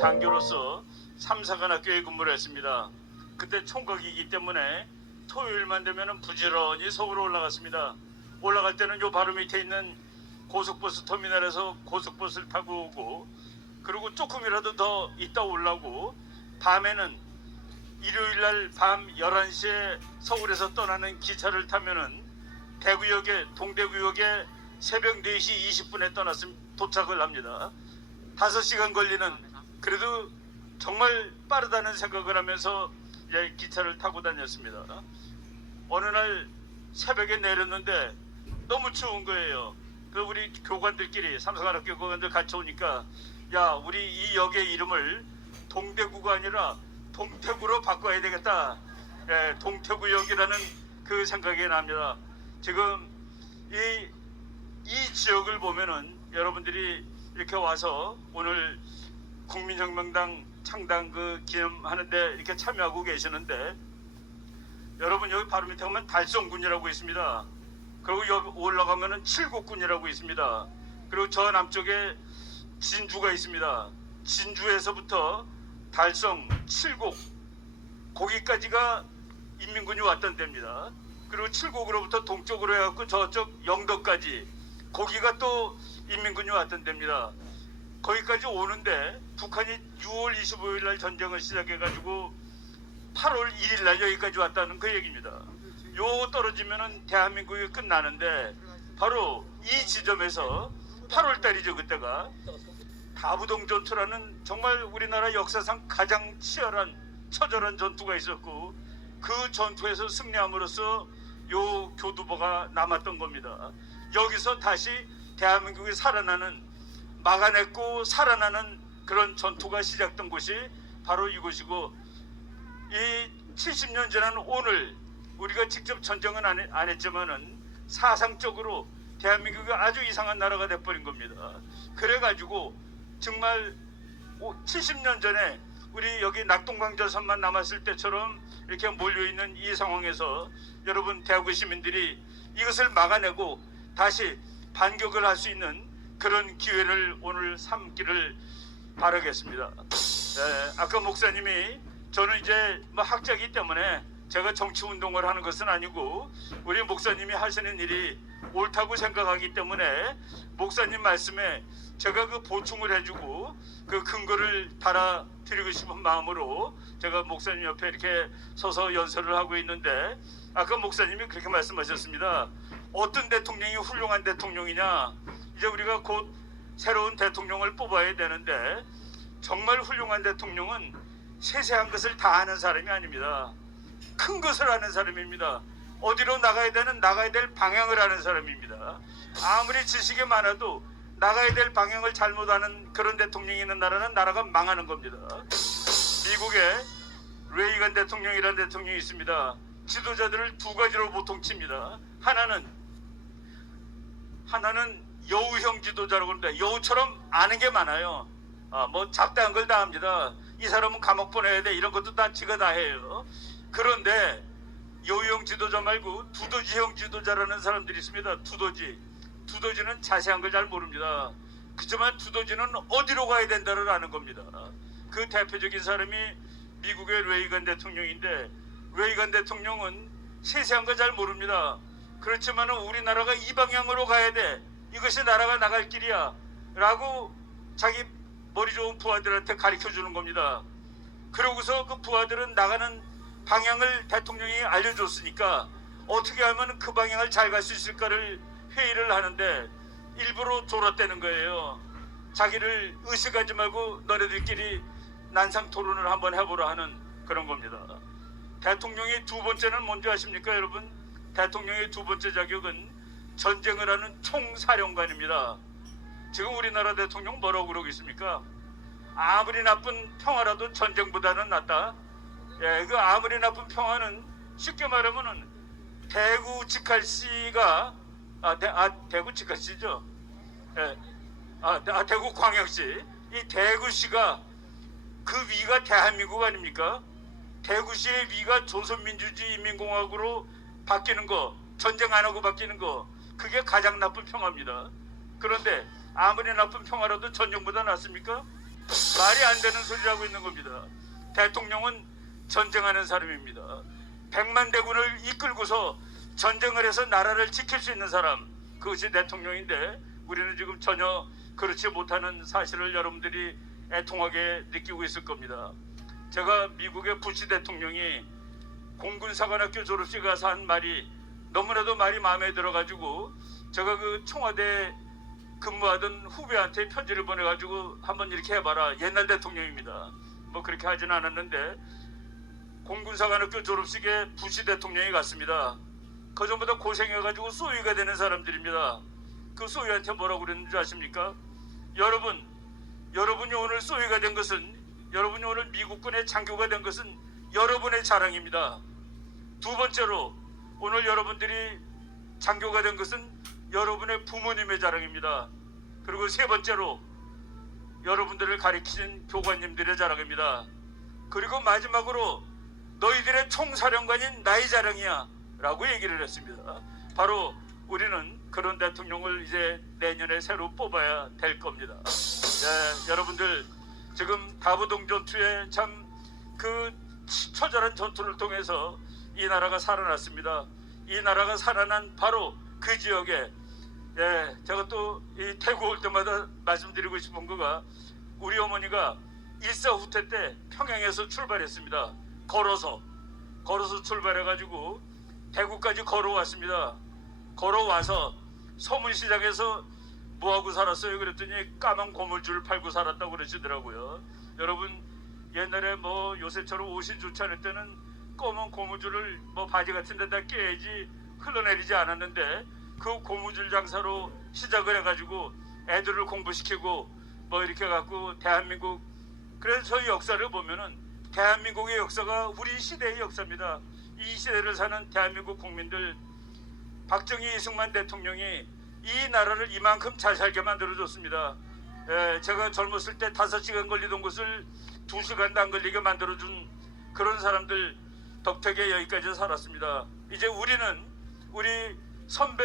장교로서 삼사관학교에 근무를 했습니다. 그때 총각이기 때문에 토요일만 되면 부지런히 서울로 올라갔습니다. 올라갈 때는 요 바로 밑에 있는 고속버스 터미널에서 고속버스를 타고 오고, 그리고 조금이라도 더 있다 올라오고, 밤에는 일요일날 밤 11시에 서울에서 떠나는 기차를 타면은 대구역에, 동대구역에 새벽 4시 20분에 도착을 합니다. 5시간 걸리는, 그래도 정말 빠르다는 생각을 하면서 기차를 타고 다녔습니다. 어느 날 새벽에 내렸는데 너무 추운 거예요. 그 우리 교관들끼리, 삼사관학교 교관들 같이 오니까, 야, 우리 이 역의 이름을 동대구가 아니라 동태구로 바꿔야 되겠다. 동태구역이라는 그 생각이 납니다. 지금 이 지역을 보면은 여러분들이 이렇게 와서 오늘 국민혁명당 창당 그 기념하는데 이렇게 참여하고 계시는데, 여러분 여기 바로 밑에 가면 달성군이라고 있습니다. 그리고 여기 올라가면은 칠곡군이라고 있습니다. 그리고 저 남쪽에 진주가 있습니다. 진주에서부터 달성, 칠곡, 거기까지가 인민군이 왔던 데입니다. 그리고 칠곡으로부터 동쪽으로 해갖고 저쪽 영덕까지, 거기가 또 인민군이 왔던 데입니다. 거기까지 오는데 북한이 6월 25일 날 전쟁을 시작해가지고 8월 1일 날 여기까지 왔다는 그 얘기입니다. 요 떨어지면은 대한민국이 끝나는데, 바로 이 지점에서 8월 달이죠. 그때가 다부동 전투라는 정말 우리나라 역사상 가장 치열한 처절한 전투가 있었고, 그 전투에서 승리함으로써 요 교두보가 남았던 겁니다. 여기서 다시 대한민국이 살아나는, 막아냈고 살아나는 그런 전투가 시작된 곳이 바로 이곳이고, 이 70년 지난 오늘 우리가 직접 전쟁은 안 했지만은 사상적으로 대한민국이 아주 이상한 나라가 돼버린 겁니다. 그래가지고 정말 70년 전에 우리 여기 낙동강전선만 남았을 때처럼 이렇게 몰려있는 이 상황에서 여러분 대구 시민들이 이것을 막아내고 다시 반격을 할 수 있는 그런 기회를 오늘 삼기를 바라겠습니다. 아까 목사님이, 저는 이제 뭐 학자이기 때문에 제가 정치운동을 하는 것은 아니고 우리 목사님이 하시는 일이 옳다고 생각하기 때문에 목사님 말씀에 제가 그 보충을 해주고 그 근거를 달아드리고 싶은 마음으로 제가 목사님 옆에 이렇게 서서 연설을 하고 있는데, 아까 목사님이 그렇게 말씀하셨습니다. 어떤 대통령이 훌륭한 대통령이냐, 이제 우리가 곧 새로운 대통령을 뽑아야 되는데, 정말 훌륭한 대통령은 세세한 것을 다 아는 사람이 아닙니다. 큰 것을 아는 사람입니다. 어디로 나가야 될 방향을 아는 사람입니다. 아무리 지식이 많아도 나가야 될 방향을 잘못 아는 그런 대통령이 있는 나라는 나라가 망하는 겁니다. 미국에 레이건 대통령이라는 대통령이 있습니다. 지도자들을 두 가지로 보통 칩니다. 하나는 여우형 지도자라고 하는데, 여우처럼 아는 게 많아요. 뭐 잡다한 걸 다 합니다. 이 사람은 감옥 보내야 돼, 이런 것도 다 지가 다 해요. 그런데 여우형 지도자 말고 두더지형 지도자라는 사람들이 있습니다. 두더지는 자세한 걸 잘 모릅니다. 그렇지만 두더지는 어디로 가야 된다를 아는 겁니다. 그 대표적인 사람이 미국의 레이건 대통령인데, 레이건 대통령은 세세한 거 잘 모릅니다. 그렇지만 우리나라가 이 방향으로 가야 돼, 이것이 나라가 나갈 길이야 라고 자기 머리 좋은 부하들한테 가르쳐주는 겁니다. 그러고서 그 부하들은 나가는 방향을 대통령이 알려줬으니까 어떻게 하면 그 방향을 잘 갈 수 있을까를 회의를 하는데, 일부러 졸았다는 거예요. 자기를 의식하지 말고 너네들끼리 난상 토론을 한번 해보라 하는 그런 겁니다. 대통령의 두 번째는 뭔지 아십니까 여러분? 대통령의 두 번째 자격은 전쟁을 하는 총사령관입니다. 지금 우리나라 대통령 뭐라고 그러고 있습니까? 아무리 나쁜 평화라도 전쟁보다는 낫다. 그 아무리 나쁜 평화는 쉽게 말하면은 대구 직할시가 대구 직할시죠. 대구 광역시, 이 대구시가 그 위가 대한민국 아닙니까? 대구시의 위가 조선민주주의 인민공화국으로 바뀌는 거, 전쟁 안 하고 바뀌는 거, 그게 가장 나쁜 평화입니다. 그런데 아무리 나쁜 평화라도 전쟁보다 낫습니까? 말이 안 되는 소리를 하고 있는 겁니다. 대통령은 전쟁하는 사람입니다. 100만 대군을 이끌고서 전쟁을 해서 나라를 지킬 수 있는 사람, 그것이 대통령인데 우리는 지금 전혀 그렇지 못하는 사실을 여러분들이 애통하게 느끼고 있을 겁니다. 제가 미국의 부시 대통령이 공군사관학교 졸업식 가서 한 말이 너무나도 말이 마음에 들어가지고 제가 그 청와대 근무하던 후배한테 편지를 보내가지고 한번 이렇게 해봐라. 옛날 대통령입니다. 뭐 그렇게 하진 않았는데 공군사관학교 졸업식에 부시 대통령이 갔습니다. 그전보다 고생해가지고 소위가 되는 사람들입니다. 그 소위한테 뭐라고 그랬는지 아십니까? 여러분이 오늘 소위가 된 것은, 여러분이 오늘 미국군의 장교가 된 것은 여러분의 자랑입니다. 두 번째로 오늘 여러분들이 장교가 된 것은 여러분의 부모님의 자랑입니다. 그리고 세 번째로 여러분들을 가리키신 교관님들의 자랑입니다. 그리고 마지막으로 너희들의 총사령관인 나의 자랑이야 라고 얘기를 했습니다. 바로 우리는 그런 대통령을 이제 내년에 새로 뽑아야 될 겁니다. 네, 여러분들 지금 다부동 전투에 참 그 처절한 전투를 통해서 이 나라가 살아났습니다. 이 나라가 살아난 바로 그 지역에, 예, 제가 또 이 태국 올 때마다 말씀드리고 싶은 거가 우리 어머니가 일사후퇴 때 평양에서 출발했습니다. 걸어서 출발해가지고 대구까지 걸어왔습니다. 걸어와서 서문시장에서 뭐하고 살았어요? 그랬더니 까만 고물줄을 팔고 살았다고 그러시더라고요. 여러분 옛날에 뭐 요새처럼 옷이 좋지 않을 때는 검은 고무줄을 뭐 바지 같은 데다 깨야지 흘러내리지 않았는데 그 고무줄 장사로 시작을 해가지고 애들을 공부시키고 뭐 이렇게 갖고 대한민국, 그래서 저희 역사를 보면은 대한민국의 역사가 우리 시대의 역사입니다. 이 시대를 사는 대한민국 국민들, 박정희 이승만 대통령이 이 나라를 이만큼 잘 살게 만들어줬습니다. 제가 젊었을 때 5시간 걸리던 곳을 2시간도 안 걸리게 만들어준 그런 사람들 덕택에 여기까지 살았습니다. 이제 우리는 우리 선배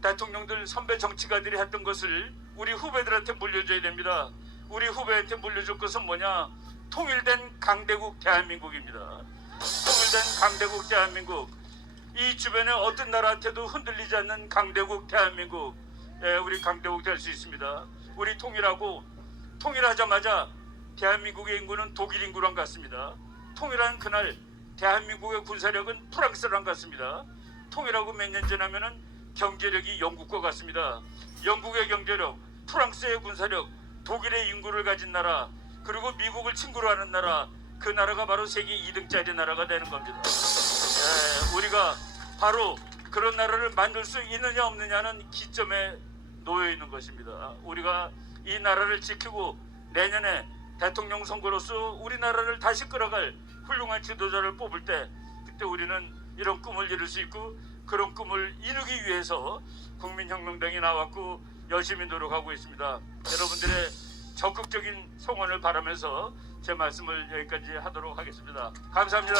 대통령들, 선배 정치가들이 했던 것을 우리 후배들한테 물려줘야 됩니다. 우리 후배한테 물려줄 것은 뭐냐? 통일된 강대국 대한민국입니다. 통일된 강대국 대한민국. 이 주변에 어떤 나라한테도 흔들리지 않는 강대국 대한민국. 우리 강대국 될 수 있습니다. 우리 통일하자마자 대한민국의 인구는 독일 인구랑 같습니다. 통일한 그날 대한민국의 군사력은 프랑스랑 같습니다. 통일하고 몇 년 지나면은 경제력이 영국과 같습니다. 영국의 경제력, 프랑스의 군사력, 독일의 인구를 가진 나라, 그리고 미국을 친구로 하는 나라, 그 나라가 바로 세계 2등짜리 나라가 되는 겁니다. 우리가 바로 그런 나라를 만들 수 있느냐 없느냐는 기점에 놓여 있는 것입니다. 우리가 이 나라를 지키고 내년에 대통령 선거로서 우리나라를 다시 끌어갈 훌륭한 지도자를 뽑을 때, 그때 우리는 이런 꿈을 이룰 수 있고 그런 꿈을 이루기 위해서 국민혁명당이 나왔고 열심히 노력하고 있습니다. 여러분들의 적극적인 성원을 바라면서 제 말씀을 여기까지 하도록 하겠습니다. 감사합니다.